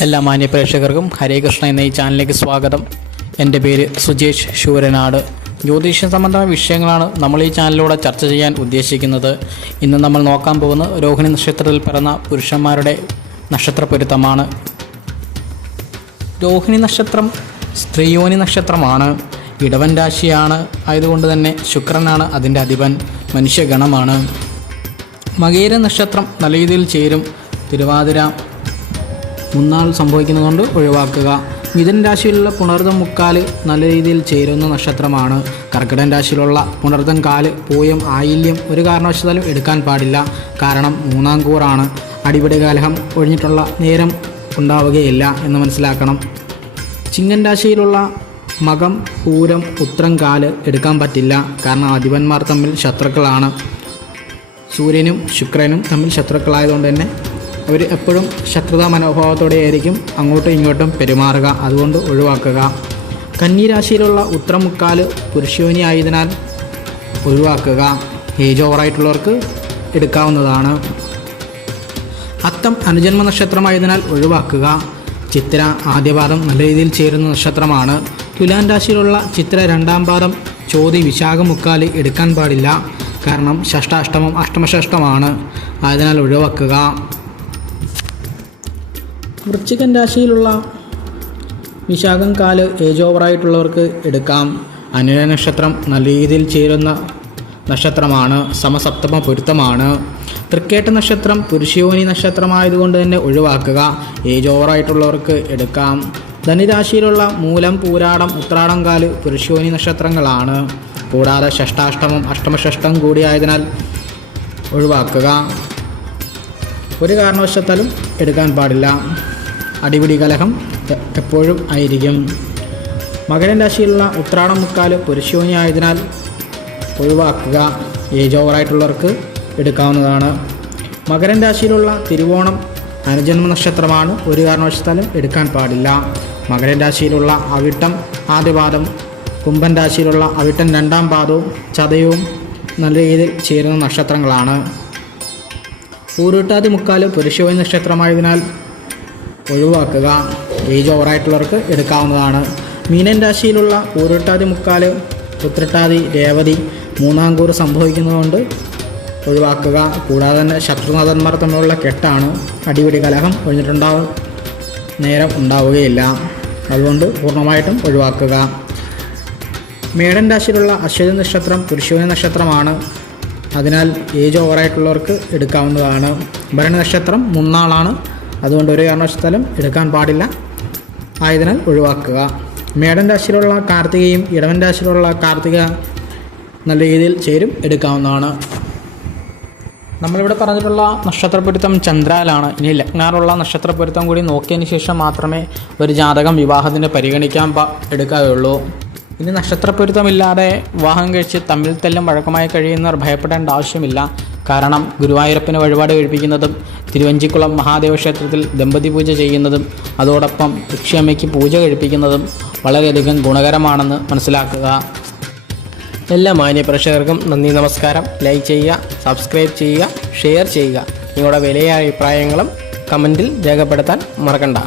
എല്ലാ മാന്യ പ്രേക്ഷകർക്കും ഹരേ കൃഷ്ണ എന്ന ഈ ചാനലിലേക്ക് സ്വാഗതം. എന്റെ പേര് സുജേഷ് ശൂരനാട്. ജ്യോതിഷ സംബന്ധമായ വിഷയങ്ങളാണ് നമ്മൾ ഈ ചാനലിലൂടെ ചർച്ച ചെയ്യാൻ ഉദ്ദേശിക്കുന്നത്. ഇന്ന് നമ്മൾ നോക്കാൻ പോകുന്ന രോഹിണി നക്ഷത്രത്തിൽ പിറന്ന പുരുഷന്മാരുടെ നക്ഷത്ര പൊരുത്തമാണ്. രോഹിണി നക്ഷത്രം സ്ത്രീയോനി നക്ഷത്രമാണ്. ഇടവൻ രാശിയാണ്. ആയതുകൊണ്ട് തന്നെ ശുക്രനാണ് അതിന്റെ അധിപൻ. മനുഷ്യഗണമാണ്. മകേര നക്ഷത്രം നല്ല രീതിയിൽ ചേരും. തിരുവാതിര മുന്നാൾ സംഭവിക്കുന്നതുകൊണ്ട് ഒഴിവാക്കുക. മിഥുൻ രാശിയിലുള്ള പുണർദം മുക്കാൽ നല്ല രീതിയിൽ ചേരുന്ന നക്ഷത്രമാണ്. കർക്കിടൻ രാശിയിലുള്ള പുണർദം കാൽ പൂയം ആയില്യം ഒരു കാരണവശാലും എടുക്കാൻ പാടില്ല. കാരണം മൂന്നാം കൂറാണ്. അടിപിടി കലഹം ഒഴിഞ്ഞിട്ടുള്ള നേരം ഉണ്ടാവുകയില്ല എന്ന് മനസ്സിലാക്കണം. ചിങ്ങൻ രാശിയിലുള്ള മകം പൂരം ഉത്രം കാൽ എടുക്കാൻ പറ്റില്ല. കാരണം അധിപന്മാർ തമ്മിൽ ശത്രുക്കളാണ്. സൂര്യനും ശുക്രനും തമ്മിൽ ശത്രുക്കളായതുകൊണ്ട് തന്നെ അവർ എപ്പോഴും ശത്രുതാ മനോഭാവത്തോടെ ആയിരിക്കും അങ്ങോട്ടും ഇങ്ങോട്ടും പെരുമാറുക അതുകൊണ്ട് ഒഴിവാക്കുക. കന്നിരാശിയിലുള്ള ഉത്രമുക്കാൽ പുരുഷോനി ആയതിനാൽ ഒഴിവാക്കുക. ഏജ് ഓവറായിട്ടുള്ളവർക്ക് എടുക്കാവുന്നതാണ്. അത്തം അനുജന്മ നക്ഷത്രമായതിനാൽ ഒഴിവാക്കുക. ചിത്ര ആദ്യപാദം നല്ല രീതിയിൽ ചേരുന്ന നക്ഷത്രമാണ്. തുലാൻ രാശിയിലുള്ള ചിത്ര രണ്ടാം പാദം ചോതി വിശാഖം മുക്കാൽ എടുക്കാൻ പാടില്ല. കാരണം ഷഷ്ടാഷ്ടമം അഷ്ടമഷഷ്ടമാണ് ആയതിനാൽ ഒഴിവാക്കുക. വൃശ്ചികൻ രാശിയിലുള്ള വിശാഖം കാൽ ഏജ് ഓവറായിട്ടുള്ളവർക്ക് എടുക്കാം. അനുര നക്ഷത്രം നല്ല രീതിയിൽ ചേരുന്ന നക്ഷത്രമാണ്. സമസപ്തമ പൊരുത്തമാണ്. തൃക്കേട്ട നക്ഷത്രം പുരുഷയോനി നക്ഷത്രമായതുകൊണ്ട് തന്നെ ഒഴിവാക്കുക. ഏജ് ഓവറായിട്ടുള്ളവർക്ക് എടുക്കാം. ധനുരാശിയിലുള്ള മൂലം പൂരാടം ഉത്രാടം കാൽ പുരുഷയോനി നക്ഷത്രങ്ങളാണ്. കൂടാതെ ഷഷ്ടാഷ്ടമം അഷ്ടമഷഷ്ടം കൂടിയായതിനാൽ ഒഴിവാക്കുക. ഒരു കാരണവശാലും എടുക്കാൻ പാടില്ല. അടിപിടി കലഹം എപ്പോഴും ആയിരിക്കും. മകരൻ രാശിയിലുള്ള ഉത്രാടം മുക്കാൽ പുരുഷോനി ആയതിനാൽ ഒഴിവാക്കുക. ഏജ് ഓവറായിട്ടുള്ളവർക്ക് എടുക്കാവുന്നതാണ്. മകരൻ രാശിയിലുള്ള തിരുവോണം അനുജന്മ നക്ഷത്രമാണ് ഒരു കാരണവശാലും എടുക്കാൻ പാടില്ല. മകരൻ രാശിയിലുള്ള അവിട്ടം ആദ്യപാദം കുംഭൻ രാശിയിലുള്ള അവിട്ടം രണ്ടാം പാദവും ചതയവും നല്ല രീതിയിൽ ചേരുന്ന നക്ഷത്രങ്ങളാണ്. പൂരുട്ടാതി മുക്കാൽ പുരുഷോനി നക്ഷത്രമായതിനാൽ ഒഴിവാക്കുക. ഏജ് ഓവറായിട്ടുള്ളവർക്ക് എടുക്കാവുന്നതാണ്. മീനൻ രാശിയിലുള്ള പൂരുട്ടാതി മുക്കാൽ ഉത്രട്ടാതി രേവതി മൂന്നാം കൂറ് സംഭവിക്കുന്നതുകൊണ്ട് ഒഴിവാക്കുക. കൂടാതെ തന്നെ ശത്രുനാഥന്മാർ തമ്മിലുള്ള കെട്ടാണ് അടിപിടി കലഹം ഒഴിഞ്ഞിട്ടുണ്ടാവും നേരം ഉണ്ടാവുകയില്ല. അതുകൊണ്ട് പൂർണമായിട്ടും ഒഴിവാക്കുക. മേടൻ രാശിയിലുള്ള അശ്വതി നക്ഷത്രം പുരുഷോനി നക്ഷത്രമാണ്. അതിനാൽ ഏജ് ഓവറായിട്ടുള്ളവർക്ക് എടുക്കാവുന്നതാണ്. ഭരണ നക്ഷത്രം മൂന്നാളാണ്. അതുകൊണ്ട് ഒരു കാരണവശാലും എടുക്കാൻ പാടില്ല. ആയതിനാൽ ഒഴിവാക്കുക. മേടൻ രാശിയിലുള്ള കാർത്തികയും ഇടവൻ രാശിയിലുള്ള കാർത്തിക നല്ല രീതിയിൽ ചേരും എടുക്കാവുന്നതാണ്. നമ്മളിവിടെ പറഞ്ഞിട്ടുള്ള നക്ഷത്രപ്പൊരുത്തം ചന്ദ്രാലാണ്. ഇനി ലഗ്നാറുള്ള നക്ഷത്രപ്പൊരുത്തം കൂടി നോക്കിയതിന് ശേഷം മാത്രമേ ഒരു ജാതകം വിവാഹത്തിന് പരിഗണിക്കാൻ എടുക്കാവുള്ളൂ. ഇനി നക്ഷത്രപ്പൊരുത്തമില്ലാതെ വിവാഹം കഴിച്ച് തമ്മിൽ തെല്ലും വഴക്കമായി കഴിയുന്നവർ ഭയപ്പെടേണ്ട ആവശ്യമില്ല. കാരണം ഗുരുവായൂരപ്പന് വഴിപാട് കഴിപ്പിക്കുന്നതും തിരുവഞ്ചിക്കുളം മഹാദേവ ക്ഷേത്രത്തിൽ ദമ്പതി പൂജ ചെയ്യുന്നതും അതോടൊപ്പം ഭക്ഷ്യമ്മയ്ക്ക് പൂജ കഴിപ്പിക്കുന്നതും വളരെയധികം ഗുണകരമാണെന്ന് മനസ്സിലാക്കുക. എല്ലാ മാന്യ പ്രേക്ഷകർക്കും നന്ദി നമസ്കാരം. ലൈക്ക് ചെയ്യുക സബ്സ്ക്രൈബ് ചെയ്യുക ഷെയർ ചെയ്യുക. നിങ്ങളുടെ വിലയായ അഭിപ്രായങ്ങളും കമന്റിൽ രേഖപ്പെടുത്താൻ മറക്കണ്ട.